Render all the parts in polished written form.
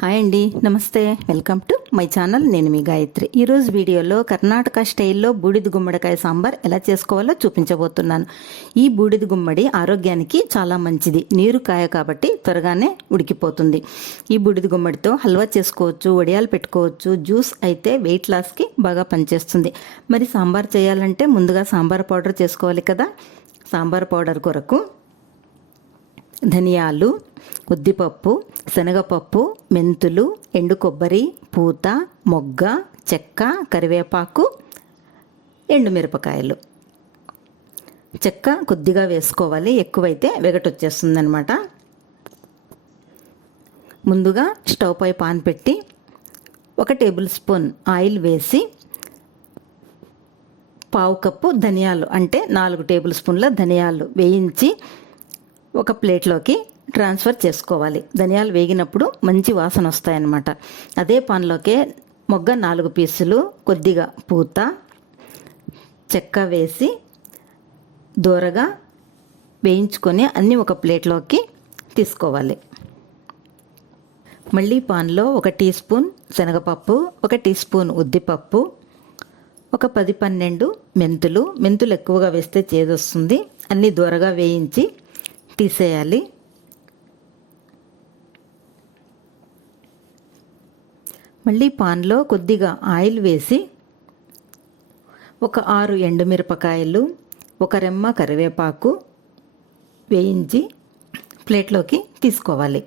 Hi అండి, నమస్తే. Welcome to my channel. నేను మీ గాయత్రి. ఈరోజు వీడియోలో కర్ణాటక స్టైల్లో బూడిద గుమ్మడికాయ సాంబార్ ఎలా చేసుకోవాలో చూపించబోతున్నాను. ఈ బూడిద గుమ్మడి ఆరోగ్యానికి చాలా మంచిది. నీరు కాయ కాబట్టి త్వరగానే ఉడికిపోతుంది. ఈ బూడిద గుమ్మడితో హల్వా చేసుకోవచ్చు, వడియాలు పెట్టుకోవచ్చు. జ్యూస్ అయితే వెయిట్ లాస్కి బాగా పనిచేస్తుంది. మరి సాంబార్ చేయాలంటే ముందుగా సాంబార్ పౌడర్ చేసుకోవాలి కదా. సాంబార్ పౌడర్ కొరకు ధనియాలు, ఉద్దిపప్పు, శనగపప్పు, మెంతులు, ఎండు కొబ్బరి, పూత, మొగ్గ, చెక్క, కరివేపాకు, ఎండుమిరపకాయలు. చెక్క కొద్దిగా వేసుకోవాలి, ఎక్కువైతే వెగటొచ్చేస్తుంది అనమాట. ముందుగా స్టవ్ పై పాన్ పెట్టి 1 టేబుల్ స్పూన్ ఆయిల్ వేసి 1/2 కప్పు ధనియాలు అంటే 4 టేబుల్ స్పూన్ల ధనియాలు వేయించి ఒక ప్లేట్లోకి ట్రాన్స్ఫర్ చేసుకోవాలి. ధనియాలు వేగినప్పుడు మంచి వాసన వస్తాయన్నమాట. అదే పాన్లోకే మొగ్గ 4 పీసులు, కొద్దిగా పూత, చెక్క వేసి దూరగా వేయించుకొని అన్నీ ఒక ప్లేట్లోకి తీసుకోవాలి. మళ్ళీ పాన్లో 1 టీ స్పూన్ శనగపప్పు, 1 టీ స్పూన్ ఉద్దిపప్పు, ఒక 10-12 మెంతులు ఎక్కువగా వేస్తే చేదొస్తుంది. అన్నీ దూరగా వేయించి తీసేయాలి. మళ్ళీ పాన్లో కొద్దిగా ఆయిల్ వేసి 6 ఎండుమిరపకాయలు, 1 రెమ్మ కరివేపాకు వేయించి ప్లేట్లోకి తీసుకోవాలి.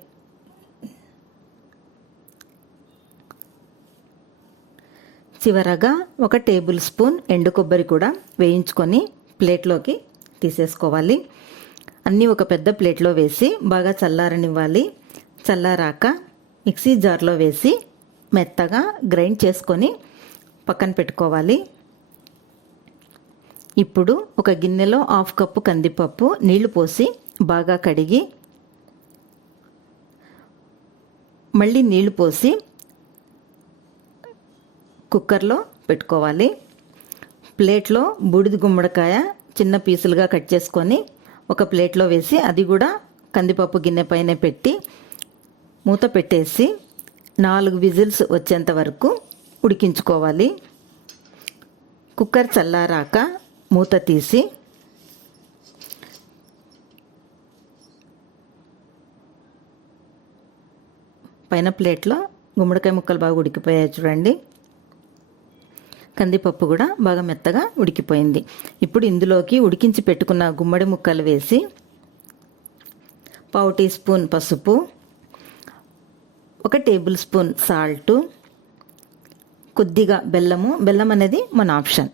చివరగా 1 టేబుల్ స్పూన్ ఎండు కొబ్బరి కూడా వేయించుకొని ప్లేట్లోకి తీసేసుకోవాలి. అన్నీ ఒక పెద్ద ప్లేట్లో వేసి బాగా చల్లారనివ్వాలి. చల్లారాక మిక్సీ జార్లో వేసి మెత్తగా గ్రైండ్ చేసుకొని పక్కన పెట్టుకోవాలి. ఇప్పుడు ఒక గిన్నెలో 1/2 కప్పు కందిపప్పు నీళ్లు పోసి బాగా కడిగి మళ్ళీ నీళ్లు పోసి కుక్కర్లో పెట్టుకోవాలి. ప్లేట్లో బూడిద గుమ్మడికాయ చిన్న పీసులుగా కట్ చేసుకొని ఒక ప్లేట్లో వేసి అది కూడా కందిపప్పు గిన్నె పైన పెట్టి మూత పెట్టేసి 4 విజిల్స్ వచ్చేంత వరకు ఉడికించుకోవాలి. కుక్కర్ చల్లారాక మూత తీసి పైన ప్లేట్లో గుమ్మడికాయ ముక్కలు బాగా ఉడికిపోయాయి చూడండి. కందిపప్పు కూడా బాగా మెత్తగా ఉడికిపోయింది. ఇప్పుడు ఇందులోకి ఉడికించి పెట్టుకున్న గుమ్మడి ముక్కలు వేసి 1/2 టీ స్పూన్ పసుపు, 1 టేబుల్ స్పూన్ సాల్టు, కొద్దిగా బెల్లం అనేది మన ఆప్షన్,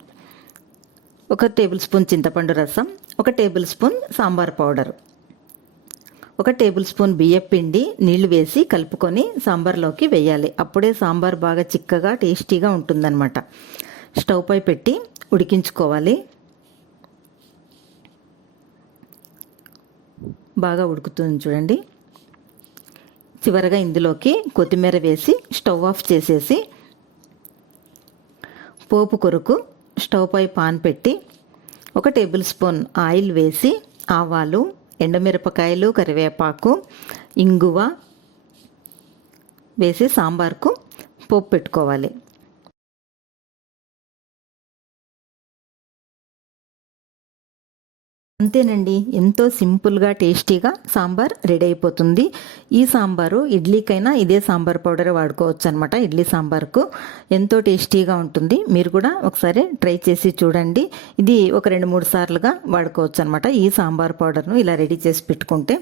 1 టేబుల్ స్పూన్ చింతపండు రసం, 1 table spoon sambar powder, 1 table spoon బియ్యం పిండి నీళ్లు వేసి కలుపుకొని సాంబార్లోకి వేయాలి. అప్పుడే సాంబార్ బాగా చిక్కగా టేస్టీగా ఉంటుందన్నమాట. స్టవ్ పై పెట్టి ఉడికించుకోవాలి. బాగా ఉడుకుతుంది చూడండి. చివరగా ఇందులోకి కొత్తిమీర వేసి స్టవ్ ఆఫ్ చేసేసి పోపు కొరకు స్టవ్ పై పాన్ పెట్టి 1 టేబుల్ స్పూన్ ఆయిల్ వేసి ఆవాలు, ఎండుమిరపకాయలు, కరివేపాకు, ఇంగువ వేసి సాంబార్కు పోపు పెట్టుకోవాలి. అంతేనండి, ఎంతో సింపుల్గా టేస్టీగా సాంబార్ రెడీ అయిపోతుంది. ఈ సాంబారు ఇడ్లీకైనా ఇదే సాంబార్ పౌడర్ వాడుకోవచ్చు అనమాట. ఇడ్లీ సాంబార్కు ఎంతో టేస్టీగా ఉంటుంది. మీరు కూడా ఒకసారి ట్రై చేసి చూడండి. ఇది ఒక 2-3 సార్లుగా వాడుకోవచ్చు అనమాట. ఈ సాంబార్ పౌడర్ను ఇలా రెడీ చేసి పెట్టుకుంటే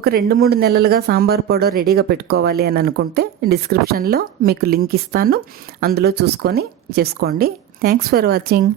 ఒక 2-3 నెలలుగా సాంబార్ పౌడర్ రెడీగా పెట్టుకోవాలి అని అనుకుంటే డిస్క్రిప్షన్లో మీకు లింక్ ఇస్తాను, అందులో చూసుకొని చేసుకోండి. Thanks for watching.